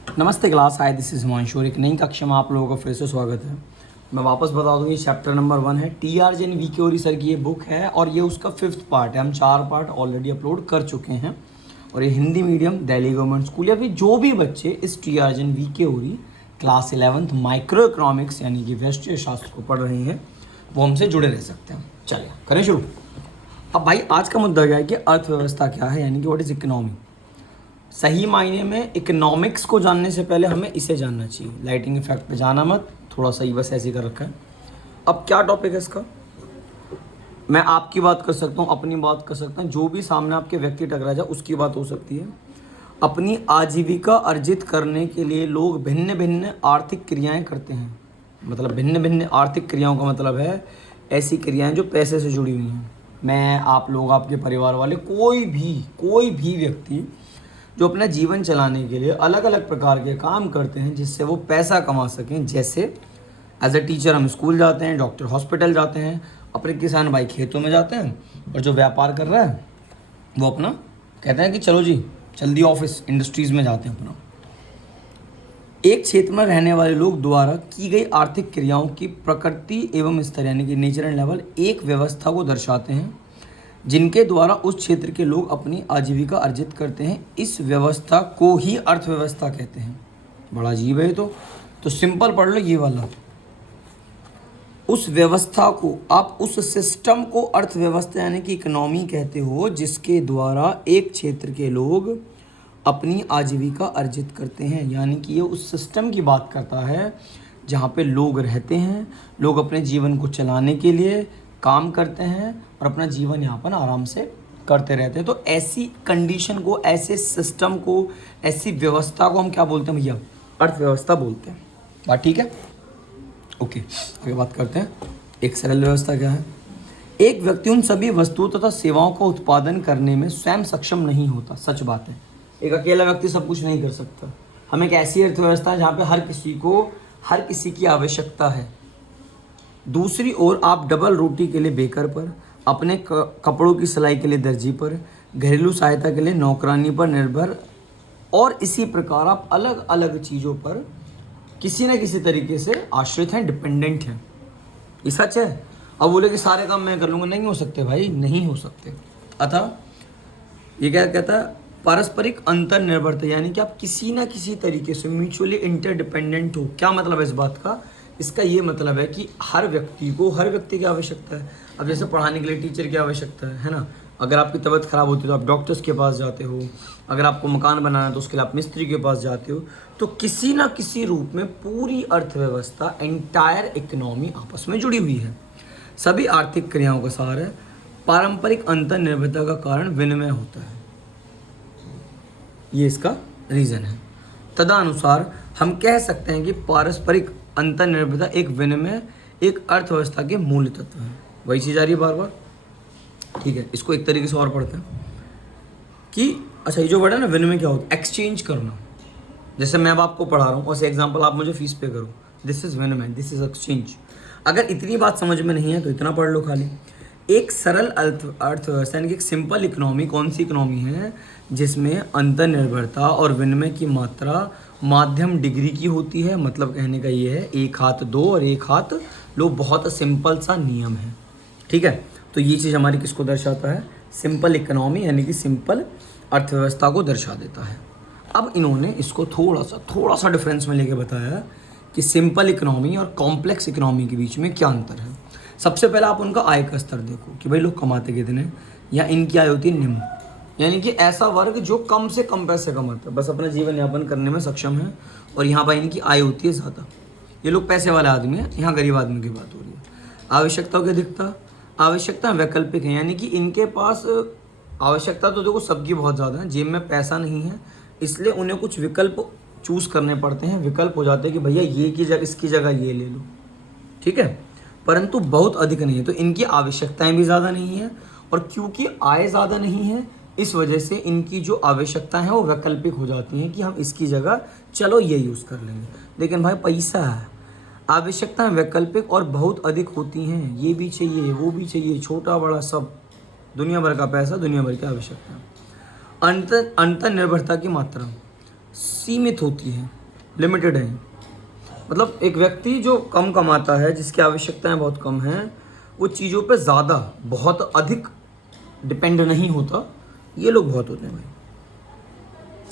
नमस्ते class, hi this is Himanshu और एक नई कक्षा में आप लोगों का फिर से स्वागत है। मैं वापस बता दूं, ये चैप्टर नंबर 1 है। टी.आर. जैन वी.के. ओरी सर की ये बुक है और ये उसका 5th पार्ट है। हम 4 पार्ट ऑलरेडी अपलोड कर चुके हैं और ये Hindi medium Delhi government school या फिर जो भी बच्चे इस टी.आर. जैन वी.के. ओरी क्लास 11th माइक्रो इकोनॉमिक्स यानी कि व्यष्टि शास्त्र को पढ़ रहे हैं वो हमसे जुड़े रह सकते हैं। चलिए करें शुरू। अब भाई आज का मुद्दा क्या है कि अर्थव्यवस्था क्या है, यानी कि व्हाट इज इकोनॉमी। सही मायने में इकोनॉमिक्स को जानने से पहले हमें इसे जानना चाहिए। लाइटिंग इफेक्ट पे जाना मत, थोड़ा सा ही बस ऐसे कर रखा है। अब क्या टॉपिक है इसका, मैं आपकी बात कर सकता हूँ, अपनी बात कर सकता हूँ, जो भी सामने आपके व्यक्ति टकरा जाए उसकी बात हो सकती है। अपनी आजीविका अर्जित करने के लिए लोग भिन्न भिन्न आर्थिक क्रियाएं करते हैं। मतलब भिन्न भिन्न आर्थिक क्रियाओं का मतलब है ऐसी क्रियाएं जो पैसे से जुड़ी हुई हैं। मैं, आप लोग, आपके परिवार वाले, कोई भी व्यक्ति जो अपना जीवन चलाने के लिए अलग अलग प्रकार के काम करते हैं जिससे वो पैसा कमा सकें। जैसे एज अ टीचर हम स्कूल जाते हैं, डॉक्टर हॉस्पिटल जाते हैं, अपने किसान भाई खेतों में जाते हैं और जो व्यापार कर रहा है वो अपना कहते हैं कि चलो जी जल्दी ऑफिस इंडस्ट्रीज़ में जाते हैं अपना। एक क्षेत्र में रहने वाले लोग द्वारा की गई आर्थिक क्रियाओं की प्रकृति एवं स्तर यानी कि नेचर एंड लेवल एक व्यवस्था को दर्शाते हैं जिनके द्वारा उस क्षेत्र के लोग अपनी आजीविका अर्जित करते हैं। इस व्यवस्था को ही अर्थव्यवस्था कहते हैं। बड़ा अजीब है ये तो सिंपल पढ़ लो ये वाला। उस व्यवस्था को, आप उस सिस्टम को अर्थव्यवस्था यानी कि इकोनॉमी कहते हो जिसके द्वारा एक क्षेत्र के लोग अपनी आजीविका अर्जित करते हैं। यानी कि ये उस सिस्टम की बात करता है जहाँ पे लोग रहते हैं, लोग अपने जीवन को चलाने के लिए काम करते हैं और अपना जीवन यापन आराम से करते रहते हैं। तो ऐसी कंडीशन को, ऐसे सिस्टम को, ऐसी व्यवस्था को हम क्या बोलते हैं भैया? अर्थव्यवस्था बोलते हैं। बात ठीक है? ओके, आगे बात करते हैं। एक सरल व्यवस्था क्या है? एक व्यक्ति उन सभी वस्तुओं तथा सेवाओं का उत्पादन करने में स्वयं सक्षम नहीं होता। सच बात है, एक अकेला व्यक्ति सब कुछ नहीं कर सकता। हम एक ऐसी अर्थव्यवस्था है जहाँ पे हर किसी की आवश्यकता है। दूसरी ओर आप डबल रोटी के लिए बेकर पर, अपने कपड़ों की सिलाई के लिए दर्जी पर, घरेलू सहायता के लिए नौकरानी पर निर्भर और इसी प्रकार आप अलग अलग चीज़ों पर किसी न किसी तरीके से आश्रित हैं, डिपेंडेंट हैं। ये सच है। अब बोले कि सारे काम मैं कर लूँगा, नहीं हो सकते भाई, नहीं हो सकते। अतः ये क्या कहता है? पारस्परिक अंतर निर्भरता, यानी कि आप किसी ना किसी तरीके से म्यूचुअली इंटरडिपेंडेंट हो। क्या मतलब है इस बात का? इसका ये मतलब है कि हर व्यक्ति की आवश्यकता है। अब जैसे पढ़ाने के लिए टीचर की आवश्यकता है ना। अगर आपकी तबीयत खराब होती है तो आप डॉक्टर्स के पास जाते हो। अगर आपको मकान बनाना है तो उसके लिए आप मिस्त्री के पास जाते हो। तो किसी ना किसी रूप में पूरी अर्थव्यवस्था, एंटायर इकोनॉमी आपस में जुड़ी हुई है। सभी आर्थिक क्रियाओं का सार है। पारंपरिक अंतर निर्भरता का कारण विनिमय होता है, ये इसका रीज़न है। तदनुसार हम कह सकते हैं कि पारस्परिक अंतर निर्भरता एक विनिमय, एक अर्थव्यवस्था के मूल तत्व है। वही चीज़ आ रही है बार बार, ठीक है। इसको एक तरीके से और पढ़ते हैं कि अच्छा, ये जो वर्ड है ना विनिमय, क्या होता है? एक्सचेंज करना। जैसे मैं अब आपको पढ़ा रहा हूँ, वैसे एग्जाम्पल आप मुझे फीस पे करो, दिस इज विनिमय, दिस इज एक्सचेंज। अगर इतनी बात समझ में नहीं है तो इतना पढ़ लो खाली। एक सरल अर्थव्यवस्था यानी कि एक सिंपल इकोनॉमी कौन सी इकोनॉमी है? जिसमें अंतर निर्भरता और विनिमय की मात्रा माध्यम डिग्री की होती है। मतलब कहने का ये है, एक हाथ दो और एक हाथ लो, बहुत सिंपल सा नियम है, ठीक है। तो ये चीज़ हमारी किसको दर्शाता है? सिंपल इकोनॉमी यानी कि सिंपल अर्थव्यवस्था को दर्शा देता है। अब इन्होंने इसको थोड़ा सा डिफरेंस में लेके बताया कि सिंपल इकोनॉमी और कॉम्प्लेक्स इकोनॉमी के बीच में क्या अंतर है। सबसे पहले आप उनका आय का स्तर देखो कि भाई लोग कमाते कितने, या इनकी आय होती है निम्न, यानी कि ऐसा वर्ग जो कम से कम पैसे कमाता है, बस अपना जीवन यापन करने में सक्षम है। और यहाँ पर इनकी आय होती है ज़्यादा, ये लोग पैसे वाले आदमी हैं। यहाँ गरीब आदमी की बात हो रही है। आवश्यकताओं की अधिकता, आवश्यकता वैकल्पिक है, यानी कि इनके पास आवश्यकता तो देखो सबकी बहुत ज़्यादा है, जेब में पैसा नहीं है, इसलिए उन्हें कुछ विकल्प चूज़ करने पड़ते हैं। विकल्प हो जाते हैं कि भैया ये की जगह, इसकी जगह ये ले लो, ठीक है, परंतु बहुत अधिक नहीं है। तो इनकी आवश्यकताएं भी ज़्यादा नहीं है और क्योंकि आय ज़्यादा नहीं है इस वजह से इनकी जो आवश्यकता है वो वैकल्पिक हो जाती हैं कि हम इसकी जगह चलो ये यूज़ कर लेंगे। लेकिन भाई पैसा है, आवश्यकताएं वैकल्पिक और बहुत अधिक होती हैं। ये भी चाहिए, वो भी चाहिए, छोटा बड़ा सब, दुनिया भर का पैसा, दुनिया भर की आवश्यकता। अंतर निर्भरता की मात्रा, सीमित होती है, लिमिटेड है। मतलब एक व्यक्ति जो कम कमाता है, जिसकी आवश्यकताएं बहुत कम हैं, वो चीज़ों पे ज़्यादा बहुत अधिक डिपेंड नहीं होता। ये लोग बहुत होते हैं भाई,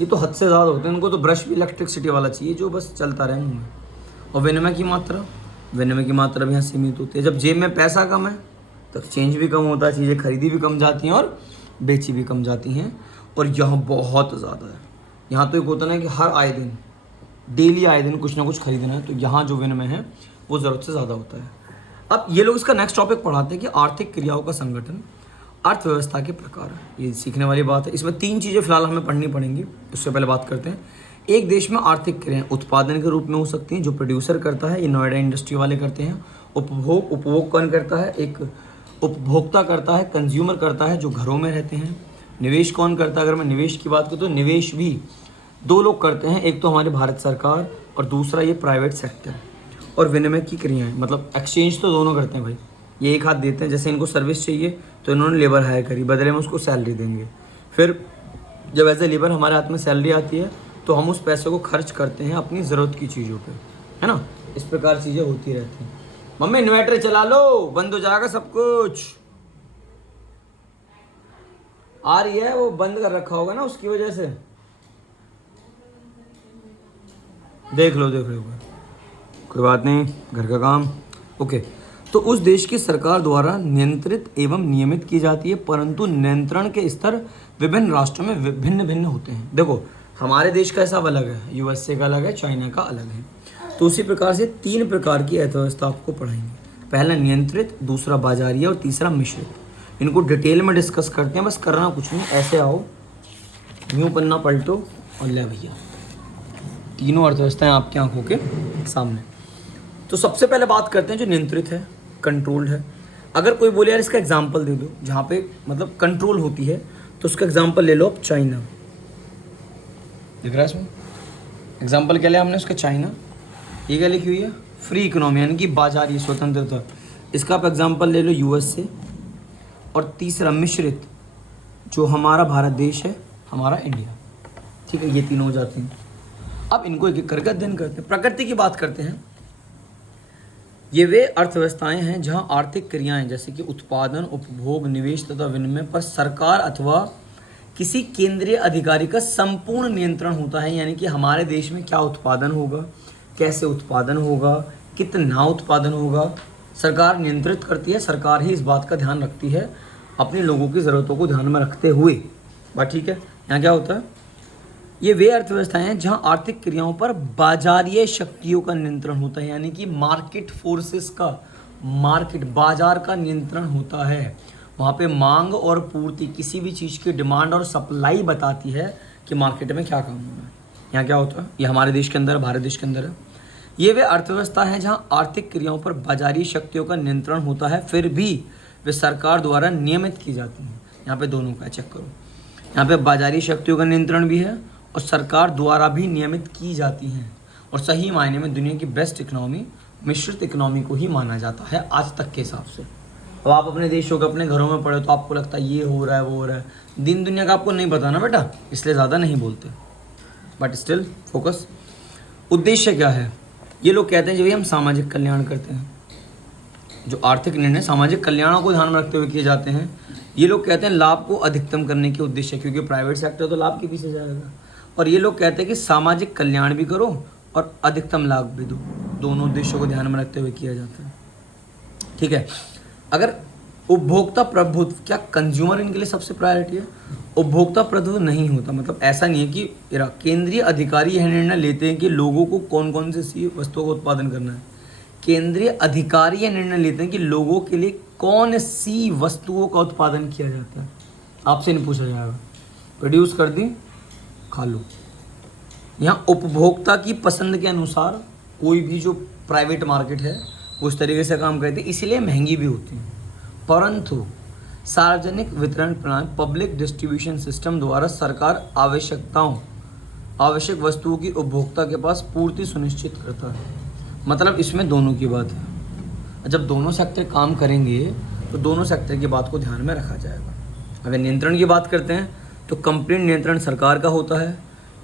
ये तो हद से ज़्यादा होते हैं। इनको तो ब्रश भी इलेक्ट्रिसिटी वाला चाहिए जो बस चलता रहे मुँह में। और विनिमय की मात्रा भी यहाँ सीमित होती है। जब जेब में पैसा कम है तो एक्सचेंज भी कम होता है, चीज़ें खरीदी भी कम जाती हैं और बेची भी कम जाती हैं। और यहाँ बहुत ज़्यादा है। यहाँ तो एक होता है ना कि हर आए दिन, डेली आए दिन कुछ ना कुछ खरीदना है, तो यहाँ जो विनिमय है वो ज़रूरत से ज़्यादा होता है। अब ये लोग इसका नेक्स्ट टॉपिक पढ़ाते हैं कि आर्थिक क्रियाओं का संगठन, अर्थव्यवस्था के प्रकार। ये सीखने वाली बात है। इसमें 3 चीज़ें फिलहाल हमें पढ़नी पड़ेंगी। उससे पहले बात करते हैं। एक देश में आर्थिक क्रियाएं उत्पादन के रूप में हो सकती हैं, जो प्रोड्यूसर करता है, ये नोएडा इंडस्ट्री वाले करते हैं। उपभोग कौन करता है? एक उपभोक्ता करता है, कंज्यूमर करता है, जो घरों में रहते हैं। निवेश कौन करता है? अगर मैं निवेश की बात करूँ तो निवेश भी 2 लोग करते हैं, एक तो हमारी भारत सरकार और दूसरा ये प्राइवेट सेक्टर। और विनिमय की क्रियाएं, मतलब एक्सचेंज तो दोनों करते हैं भाई। ये एक हाथ देते हैं, जैसे इनको सर्विस चाहिए तो इन्होंने लेबर हायर करी, बदले में उसको सैलरी देंगे। फिर जब एज ए लेबर हमारे हाथ में सैलरी आती है तो हम उस पैसे को खर्च करते हैं अपनी ज़रूरत की चीज़ों पे, है ना। इस प्रकार चीज़ें होती रहती हैं। मम्मी इन्वर्टर चला लो, बंद हो जाएगा सब कुछ। आ रही है, वो बंद कर रखा होगा ना उसकी वजह से। देख लो कोई बात नहीं, घर का काम। ओके, तो उस देश की सरकार द्वारा नियंत्रित एवं नियमित की जाती है, परंतु नियंत्रण के स्तर विभिन्न राष्ट्रों में भिन्न भिन्न होते हैं। देखो हमारे देश का हिसाब अलग है, यूएसए का अलग है, चाइना का अलग है। तो उसी प्रकार से 3 प्रकार की अर्थव्यवस्था आपको पढ़ाएंगे। पहला नियंत्रित, दूसरा बाजारिया और तीसरा मिश्रित। इनको डिटेल में डिस्कस करते हैं। बस करना कुछ नहीं, ऐसे आओ, यूँ पन्ना पलटो और ले भैया, तीनों अर्थव्यवस्थाएं आपकी आंखों के सामने। तो सबसे पहले बात करते हैं जो नियंत्रित है, कंट्रोल्ड है। अगर कोई बोले यार इसका एग्जांपल दे दो जहाँ पे मतलब कंट्रोल होती है, तो उसका एग्जांपल ले लो आप, चाइना। दिख रहा है इसमें एग्जांपल क्या लिया हमने उसका? चाइना। ये क्या लिखी हुई है? फ्री इकोनॉमी, यानी कि बाजारी स्वतंत्रता। इसका आप एग्जांपल ले लो यूएसए। और तीसरा मिश्रित, जो हमारा भारत देश है, हमारा इंडिया। ठीक है, ये तीनों हो जाते हैं। अब इनको एक एक करके अध्ययन करते हैं। प्रकृति की बात करते हैं। ये वे अर्थव्यवस्थाएं हैं जहां आर्थिक क्रियाएं जैसे कि उत्पादन, उपभोग, निवेश तथा विनिमय पर सरकार अथवा किसी केंद्रीय अधिकारी का संपूर्ण नियंत्रण होता है। यानी कि हमारे देश में क्या उत्पादन होगा, कैसे उत्पादन होगा, कितना उत्पादन होगा, सरकार नियंत्रित करती है। सरकार ही इस बात का ध्यान रखती है, अपने लोगों की ज़रूरतों को ध्यान में रखते हुए। बात ठीक है। यहाँ क्या होता है? ये वे अर्थव्यवस्थाएं हैं जहां आर्थिक क्रियाओं पर बाजारीय शक्तियों का नियंत्रण होता है। यानी कि मार्केट फोर्सेस का, मार्केट बाजार का नियंत्रण होता है। वहाँ पे मांग और पूर्ति, किसी भी चीज़ की डिमांड और सप्लाई बताती है कि मार्केट में क्या काम होना है। यहाँ क्या होता है? ये हमारे देश के अंदर, भारत देश के अंदर है। ये वे अर्थव्यवस्था है जहाँ आर्थिक क्रियाओं पर बाजारी शक्तियों का नियंत्रण होता है, फिर भी वे सरकार द्वारा नियमित की जाती हैं। यहाँ पे दोनों का चेक करो, यहाँ पे बाजारी शक्तियों का नियंत्रण भी है और सरकार द्वारा भी नियमित की जाती हैं। और सही मायने में दुनिया की बेस्ट इकोनॉमी मिश्रित इकोनॉमी को ही माना जाता है आज तक के हिसाब से। अब आप अपने देशों के अपने घरों में पढ़े तो आपको लगता है ये हो रहा है वो हो रहा है, दिन दुनिया का आपको नहीं पता ना बेटा, इसलिए ज़्यादा नहीं बोलते। But still focus. उद्देश्य क्या है? ये लोग कहते हैं जो हम सामाजिक कल्याण करते हैं, जो आर्थिक निर्णय सामाजिक कल्याण को ध्यान में रखते हुए किए जाते हैं। ये लोग कहते हैं लाभ को अधिकतम करने के उद्देश्य, क्योंकि प्राइवेट सेक्टर तो लाभ के पीछे जाएगा। और ये लोग कहते हैं कि सामाजिक कल्याण भी करो और अधिकतम लाभ भी दो, दोनों उद्देश्यों को ध्यान में रखते हुए किया जाता है। ठीक है। अगर उपभोक्ता प्रभुत्व, क्या कंज्यूमर इनके लिए सबसे प्रायोरिटी है? उपभोक्ता प्रभुत्व नहीं होता। मतलब ऐसा नहीं है कि केंद्रीय अधिकारी यह निर्णय लेते हैं कि लोगों को कौन कौन सी वस्तुओं का उत्पादन करना है। केंद्रीय अधिकारी यह निर्णय लेते हैं कि लोगों के लिए कौन सी वस्तुओं का उत्पादन किया जाता है। आपसे नहीं पूछा जाएगा, प्रोड्यूस कर दी खा लो। यहाँ उपभोक्ता की पसंद के अनुसार कोई भी जो प्राइवेट मार्केट है वो उस तरीके से काम करती है, इसलिए महंगी भी होती है। परंतु सार्वजनिक वितरण प्रणाली, पब्लिक डिस्ट्रीब्यूशन सिस्टम द्वारा सरकार आवश्यक वस्तुओं की उपभोक्ता के पास पूर्ति सुनिश्चित करता है। मतलब इसमें दोनों की बात है। जब दोनों सेक्टर काम करेंगे तो दोनों सेक्टर की बात को ध्यान में रखा जाएगा। अगर नियंत्रण की बात करते हैं तो कंप्लीट नियंत्रण सरकार का होता है।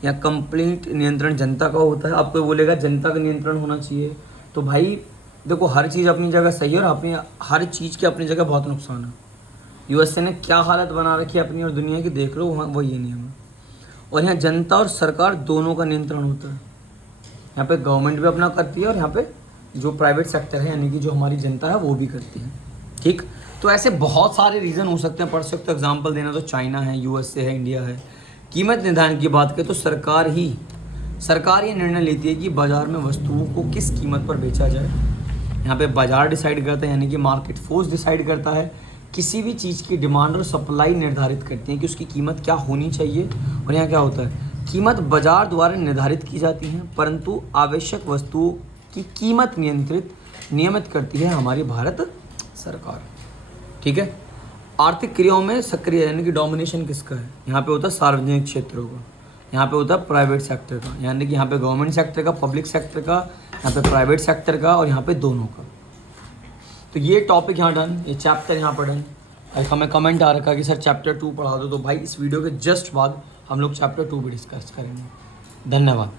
या कंप्लीट नियंत्रण जनता का होता है। आपको बोलेगा जनता का नियंत्रण होना चाहिए, तो भाई देखो हर चीज़ अपनी जगह सही है और अपनी हर चीज़ के अपनी जगह बहुत नुकसान है। यूएसए ने क्या हालत बना रखी है अपनी और दुनिया की, देख लो, वहाँ वो ये नियम है। और यहाँ जनता और सरकार दोनों का नियंत्रण होता है। यहाँ पे गवर्नमेंट भी अपना करती है और यहाँ पे जो प्राइवेट सेक्टर है यानी कि जो हमारी जनता है वो भी करती है। ठीक, तो ऐसे बहुत सारे रीज़न हो सकते हैं, पढ़ सकते हो। एग्जाम्पल देना तो चाइना है, यूएसए है, इंडिया है। कीमत निर्धारण की बात करें तो सरकार ये निर्णय लेती है कि बाज़ार में वस्तुओं को किस कीमत पर बेचा जाए। यहाँ पे बाज़ार डिसाइड करता है यानी कि मार्केट फोर्स डिसाइड करता है। किसी भी चीज़ की डिमांड और सप्लाई निर्धारित करती है कि उसकी कीमत क्या होनी चाहिए। और यहाँ क्या होता है, कीमत बाजार द्वारा निर्धारित की जाती है, परंतु आवश्यक वस्तुओं की कीमत नियमित करती है हमारी भारत सरकार। ठीक है। आर्थिक क्रियाओं में सक्रिय यानी कि डोमिनेशन किसका है, यहाँ पे होता है सार्वजनिक क्षेत्रों का, यहाँ पे होता है प्राइवेट सेक्टर का, यानी कि यहाँ पे गवर्नमेंट सेक्टर का, पब्लिक सेक्टर का, यहाँ पे प्राइवेट सेक्टर का और यहाँ पे दोनों का। तो ये टॉपिक यहाँ डन, ये चैप्टर यहाँ पर डन। और हमें कमेंट आ रखा कि सर चैप्टर 2 पढ़ा दो, तो भाई इस वीडियो के जस्ट बाद हम लोग चैप्टर 2 भी डिस्कस करेंगे। धन्यवाद।